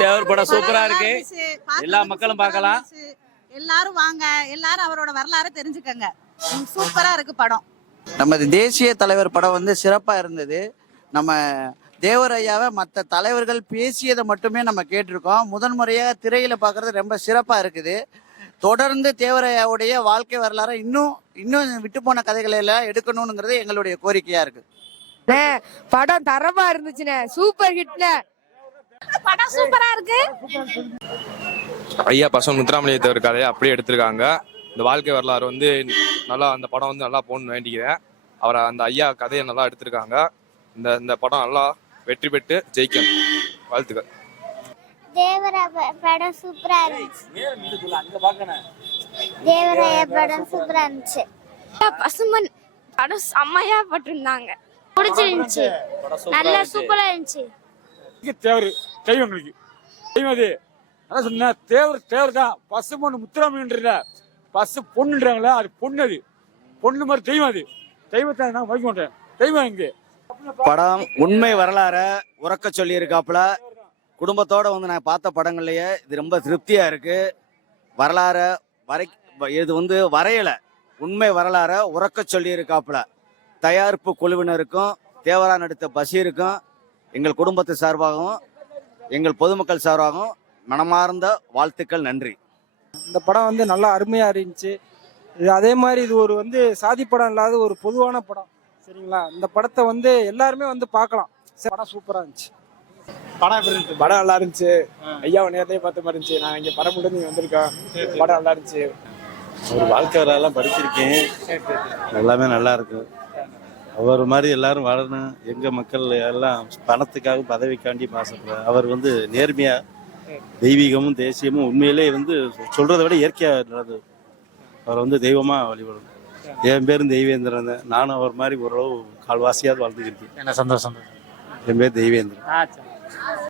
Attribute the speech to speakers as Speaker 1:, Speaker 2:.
Speaker 1: தேவர் படம் சூப்பரா இருக்கு. எல்லா மக்களும் பார்க்கலாம்.
Speaker 2: எல்லாரும் வாங்க. எல்லாரும் அவரோட வரலாறு தெரிஞ்சுக்கங்க. சூப்பரா இருக்கு படம்.
Speaker 3: நமது தேசிய தலைவர் படம் வந்து சிறப்பாக இருந்தது. நம்ம தேவர் ஐயாவை மற்ற தலைவர்கள் பேசியதை மட்டுமே நம்ம கேட்டிருக்கோம். முதன் முறையாக திரையில பார்க்கறது ரொம்ப சிறப்பாக இருக்குது. தொடர்ந்து தேவர் ஐயாவுடைய வாழ்க்கை வரலாறை இன்னும் இன்னும் விட்டு போன கதைகளை எல்லாம் எடுக்கணுங்கிறது எங்களுடைய கோரிக்கையா இருக்கு.
Speaker 4: படம் தரமா இருந்துச்சுண்ணே சூப்பர் ஹிட்ண்ணே
Speaker 2: படம் சூப்பரா இருக்கு.
Speaker 5: ஐயா பசங்க முத்துராமலிங்கத்தவர் கதையை அப்படியே எடுத்திருக்காங்க. இந்த வாழ்க்கை வரலாறு வந்து நல்லா அந்த படம் வந்து நல்லா போகணும்னு வேண்டிக்கிறேன். அவரை அந்த ஐயா கதையை நல்லா எடுத்திருக்காங்க. இந்த இந்த படம் நல்லா வெற்றி பெற்று ஜெயிக்கணும். வாழ்த்துக்கள்.
Speaker 6: தேவராய ப- படம் சூப்பரா இருந்துச்சு. தேவராய படம் சூப்பரா இருந்துச்சு.
Speaker 4: பசுமன் படம் செம்மையா போட்டிருந்தாங்க.
Speaker 6: பிடிச்சிருந்துச்சு. நல்லா சூப்பரா இருந்துச்சு.
Speaker 7: தேவர் தெய்வங்களுக்கு தெய்வம் அது அதான் சொன்ன தேவர் தேவர் தான் பசு பொண்ணு முத்துராமன்ற பசு பொண்ணுன்றாங்களே அது பொண்ணு அது. பொண்ணு மாதிரி தெய்வம் அது. தெய்வத்தை நான் வைக்க மாட்டேன். தெய்வம் இங்கே.
Speaker 3: படம் உண்மை வரலாற உறக்க சொல்லியிருக்காப்புல. குடும்பத்தோட வந்து நான் பார்த்த படங்கள்லயே இது ரொம்ப திருப்தியா இருக்கு. வரலாற வரை இது வந்து வரையல. உண்மை வரலாற உறக்க சொல்லியிருக்காப்புல. தயாரிப்பு குழுவினருக்கும் தேவரா நடித்த பஷீருக்கும் எங்கள் குடும்பத்து சார்பாகவும் எங்கள் பொதுமக்கள் சார்பாகவும் மனமார்ந்த வாழ்த்துக்கள் நன்றி.
Speaker 8: இந்த படம் வந்து நல்லா அருமையா இருந்துச்சு. இது அதே மாதிரி இது ஒரு வந்து சாதி படம் இல்லாத ஒரு பொதுவான படம் சரிங்களா? இந்த படத்தை வந்து எல்லாருமே வந்து பார்க்கலாம். சரி, படம் சூப்பரா இருந்துச்சு.
Speaker 7: படம் எப்படி இருந்துச்சு?
Speaker 8: படம் நல்லா இருந்துச்சு. ஐயாவை நேரத்தையே பார்த்த மாதிரி இருந்துச்சு. நான் இங்க படம் முடிஞ்சு வந்திருக்கேன் படம் நல்லா இருந்துச்சு.
Speaker 9: ஒரு வாழ்க்கை வரலாறுலாம் படிச்சிருக்கேன். எல்லாமே நல்லா இருக்கு. அவர் மாதிரி எல்லாரும் வாழணும். எங்க மக்கள் எல்லாம் பணத்துக்காக பதவிக்காண்டி ஆசைப்படுறாரு அவர் வந்து நேர்மையா தெய்வீகமும் தேசியமும் உண்மையிலே வந்து சொல்றதை விட இயற்கையா நடந்தது. அவர் வந்து தெய்வமா வழிபடணும். என் பேரும் தெய்வேந்திரன். நானும் அவர் மாதிரி ஓரளவு கால்வாசியாவது வாழ்ந்துக்கிட்டு
Speaker 7: என்ன சந்தோஷம்.
Speaker 9: என் பேர் தெய்வேந்திரன்.